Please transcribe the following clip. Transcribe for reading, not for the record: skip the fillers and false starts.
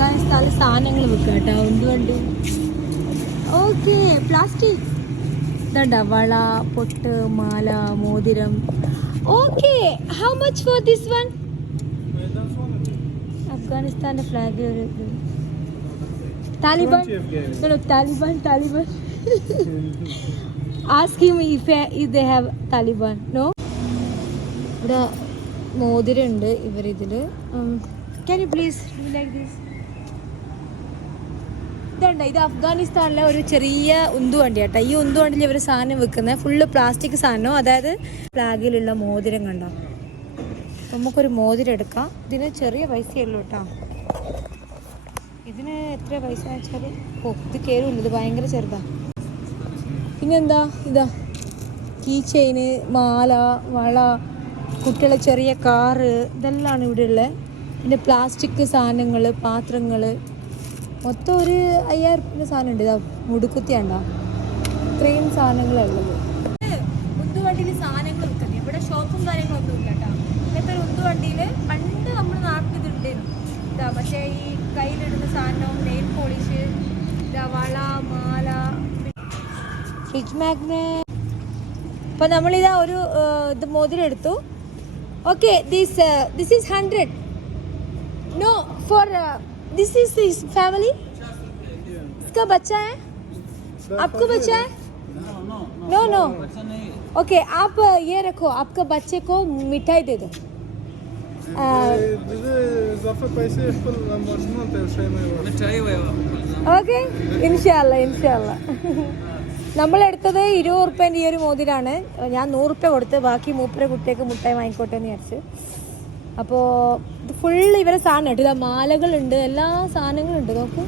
അഫ്ഗാനിസ്ഥാനിൽ സാധനങ്ങൾ വെക്കുക കേട്ടോ. എന്തുകൊണ്ട്? ഓക്കെ, പ്ലാസ്റ്റിക് ഇതണ്ട, വള, പൊട്ട്, മാല, മോതിരം. Okay, how much for this one? അഫ്ഗാനിസ്ഥാന്റെ ഫ്ലാഗ്. ഒരു Taliban, Taliban. Ask him if they have Taliban. No? ഇവിടെ മോതിരം ഉണ്ട് ഇവരിതില്. Can you please do like this? ഇതുണ്ട്, ഇത് അഫ്ഗാനിസ്ഥാനിലെ ഒരു ചെറിയ ഉന്തുവണ്ടി കേട്ടോ. ഈ ഉന്തുവണ്ടിയിൽ ഇവർ സാധനം വെക്കുന്നത് ഫുള്ള് പ്ലാസ്റ്റിക് സാധനം, അതായത് ഫ്ലാഗിലുള്ള മോതിരം കണ്ടോ. നമുക്കൊരു മോതിരം എടുക്കാം. ഇതിന് ചെറിയ പൈസയുള്ളൂ കേട്ടോ. ഇതിന് എത്ര പൈസ വെച്ചാൽ ഇത് കയറില്ല, ഇത് ഭയങ്കര ചെറുതാ. പിന്നെന്താ, ഇതാ കീ ചെയിന്, മാല, വള, കുട്ടികളെ ചെറിയ കാറ്, ഇതെല്ലാം ഇവിടെ ഉള്ളത്. പിന്നെ പ്ലാസ്റ്റിക് സാധനങ്ങൾ, പാത്രങ്ങൾ, മൊത്തം ഒരു 5000 സാധനം ഉണ്ട്. ഇതാ മുടുക്കുത്തിയാണ്ടോ, ഇത്രയും സാധനങ്ങളുള്ളത്. ഉന്തുവണ്ടിയിൽ സാധനങ്ങൾ വിൽക്കുന്നത്, ഇവിടെ ഷോപ്പും കാര്യങ്ങളൊക്കെ ഇല്ല കേട്ടോ. ഇങ്ങനത്തെ ഒരു ഉന്തുവണ്ടിയിൽ പണ്ട് നമ്മുടെ നാട്ടിൽ ഇതുണ്ടായിരുന്നു. ഇതാ പക്ഷേ ഈ കയ്യിലിടുന്ന സാധനവും നെയിൽ പോളിഷ്, ഇതാ വള, മാല, ഫ്രിഡ്ജ് മാഗ്നറ്റ്. അപ്പോൾ നമ്മളിതാ ഒരു ഇത് മോതിരം എടുത്തു. Okay, this is 100. No, for this is his family. इसका बच्चा है, आपको बच्चा है? नो नो, ओके, आप ये रखो, आपका बच्चे को मिठाई दे दो. ഓക്കെ, ഇൻഷാല്ല. നമ്മളെടുത്തത് 20 റുപ്യേൻ്റെ ഈ ഒരു മോതിരാണ്. ഞാൻ 100 റുപ്യ കൊടുത്ത് ബാക്കി 3 കുട്ടിയൊക്കെ മുട്ടായി വാങ്ങിക്കോട്ടെ എന്ന് വിചാരിച്ച്. അപ്പോൾ ഇത് ഫുള്ള് ഇവരെ സാധനം കേട്ടോ. ഇതാ മാലകളുണ്ട്, എല്ലാ സാധനങ്ങളുണ്ട്. നോക്കൂ,